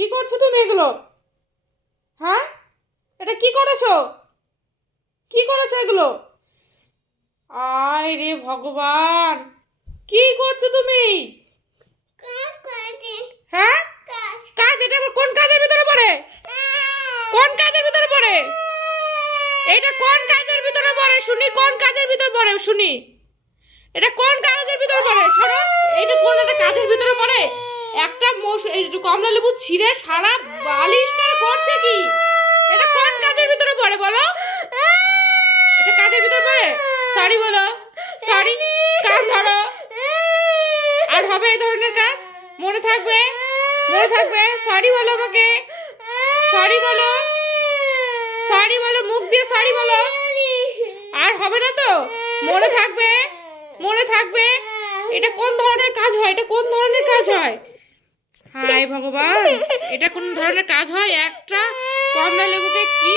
কি করছো তুমি এগুলো? হ্যাঁ, এটা কি করেছো? কি করেছো এগুলো? আয় রে ভগবান, কি করছো তুমি? হ্যাঁ, কাজ? এটা আবার কোন কাজের ভিতরে পড়ে? কোন কাজের ভিতরে পড়ে? এটা কোন কাজের ভিতরে পড়ে শুনি? কোন কাজের ভিতরে পড়ে শুনি? এটা কোন কাজের ভিতরে পড়ে? সরো। এটা কোন একটা কাজের ভিতরে পড়ে? একটা কমলা লেবু ছিঁড়ে সারা বালিশটা করছে কি? এটা কোন কাজের ভিতরে পড়ে বলো? এটা কাজের ভিতরে পড়ে? সরি বলো, সরি। কান ধরো। আর হবে এই ধরনের কাজ? মনে থাকবে, মনে থাকবে। সরি বলো আমাকে, সরি বলো, সরি বলো, মুখ দিয়ে সরি বলো। আর হবে না তো? মনে থাকবে, মনে থাকবে। এটা কোন ধরনের কাজ হয়? এটা কোন ধরনের কাজ হয়? হায় ভগবান, এটা কোন ধরনের কাজ হয়? একটা কমলা লেবুকে কি